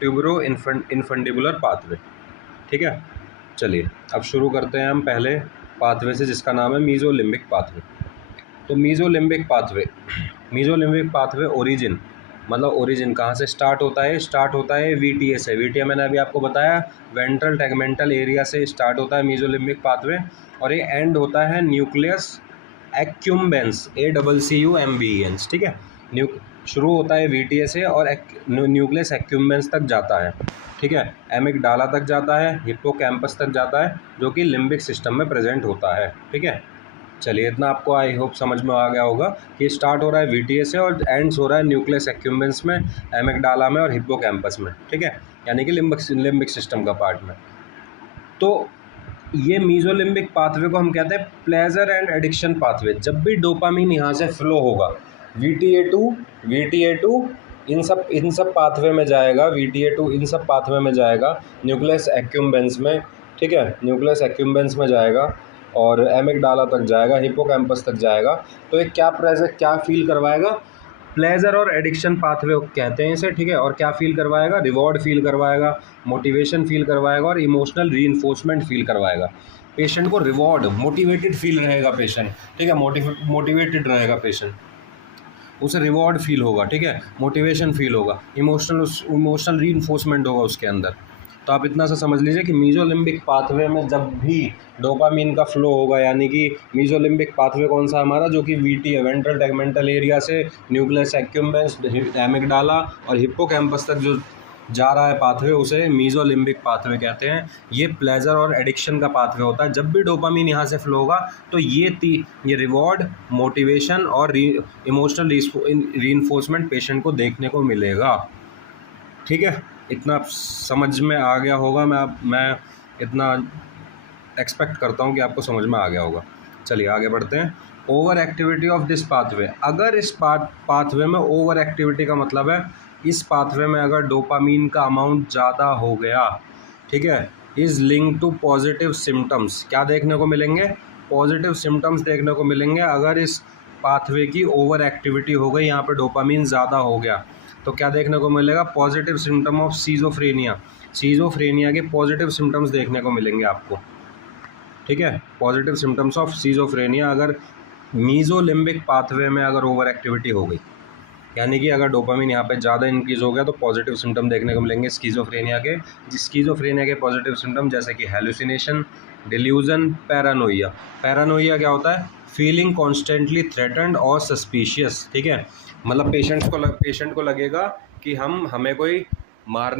Toubro इन्फंडिबुलर pathway. ठीक है, चलिए अब शुरू करते हैं हम पहले पाथवे से जिसका नाम है मीजोलिम्बिक पाथवे। तो मीजोलिम्बिक पाथवे ओरिजिन, मतलब ओरिजिन कहाँ से स्टार्ट होता है? स्टार्ट होता है वीटीए से। वीटीए मैंने अभी आपको बताया वेंट्रल टैगमेंटल एरिया से स्टार्ट होता है मीजोलिम्बिक पाथवे, और ये एंड होता है न्यूक्लियस एक्यूम्बेंस, ACCUMBENS। ठीक है, शुरू होता है वीटीए से और न्यूक्लियस एक्यूम्बेंस तक जाता है। ठीक है, एमिगडाला तक जाता है, हिप्पोकैम्पस तक जाता है, जो कि लिम्बिक सिस्टम में प्रेजेंट होता है। ठीक है, चलिए इतना आपको आई होप समझ में आ गया होगा कि स्टार्ट हो रहा है वीटीए से और एंड्स हो रहा है न्यूक्लियस एक्यूम्बेंस में, एमिगडाला में और हिप्पोकैम्पस में। ठीक है, यानी कि लिम्बिक सिस्टम का पार्ट में। तो ये मीजोलिम्बिक पाथवे को हम कहते हैं प्लेजर एंड एडिक्शन पाथवे। जब भी डोपामीन यहाँ से फ्लो होगा VTA2 इन सब पाथवे में जाएगा, VTA2 इन सब पाथवे में जाएगा, न्यूक्लियस एक्यूम्बेंस में। ठीक है, न्यूक्लियस एक्यूम्बेंस में जाएगा और एमिगडाला तक जाएगा, हिप्पोकैम्पस तक जाएगा। तो ये क्या फील करवाएगा? प्लेजर और एडिक्शन पाथवे कहते हैं इसे। ठीक है, और क्या फील करवाएगा? रिवॉर्ड फील करवाएगा, मोटिवेशन फील करवाएगा और इमोशनल रीइंफोर्समेंट फील करवाएगा। पेशेंट को रिवॉर्ड, मोटिवेटेड फील रहेगा पेशेंट। ठीक है, मोटिवेटेड रहेगा पेशेंट, उसे रिवॉर्ड फील होगा। ठीक है, मोटिवेशन फील होगा, इमोशनल रीइंफोर्समेंट होगा उसके अंदर। तो आप इतना सा समझ लीजिए कि मीजोलिम्बिक पाथवे में जब भी डोपामीन का फ्लो होगा, यानी कि मीजोलिम्बिक पाथवे कौन सा हमारा, जो कि वीटीए वेंट्रल टैगमेंटल एरिया से न्यूक्लियस एक्यूम्बेंस, एमिगडाला और हिप्पोकैम्पस तक जो जा रहा है पाथवे, उसे मीजोलिम्बिक पाथवे कहते हैं। ये प्लेजर और एडिक्शन का पाथवे होता है। जब भी डोपामीन यहाँ से फ्लो होगा तो ये रिवॉर्ड, मोटिवेशन और इमोशनल रीइंफोर्समेंट पेशेंट को देखने को मिलेगा। ठीक है, इतना समझ में आ गया होगा। मैं इतना एक्सपेक्ट करता हूँ कि आपको समझ में आ गया होगा। चलिए आगे बढ़ते हैं। Over activity of this pathway. अगर इस पाथवे में ओवर एक्टिविटी का मतलब है इस पाथवे में अगर डोपामीन का अमाउंट ज़्यादा हो गया, ठीक है, is link to positive symptoms. क्या देखने को मिलेंगे? पॉजिटिव सिम्टम्स देखने को मिलेंगे। अगर इस पाथवे की ओवर एक्टिविटी हो गई, यहाँ पे डोपामीन ज़्यादा हो गया, तो क्या देखने को मिलेगा? पॉजिटिव सिम्टम ऑफ सीजोफ्रेनिया के पॉजिटिव सिम्टम्स देखने को मिलेंगे आपको। ठीक है, पॉजिटिव सिम्टम्स ऑफ सीजोफ्रेनिया अगर मीजोलिम्बिक पाथवे में अगर ओवर एक्टिविटी हो गई, यानी कि अगर डोपामीन यहाँ पे ज़्यादा इंक्रीज हो गया, तो पॉजिटिव सिम्टम देखने को मिलेंगे स्किज़ोफ्रेनिया के पॉजिटिव सिम्टम जैसे कि हेलुसिनेशन, डिल्यूजन, पैरानोइया क्या होता है? फीलिंग कॉन्स्टेंटली थ्रेटन्ड और सस्पिशियस। ठीक है, मतलब पेशेंट को लगेगा कि हमें कोई मारने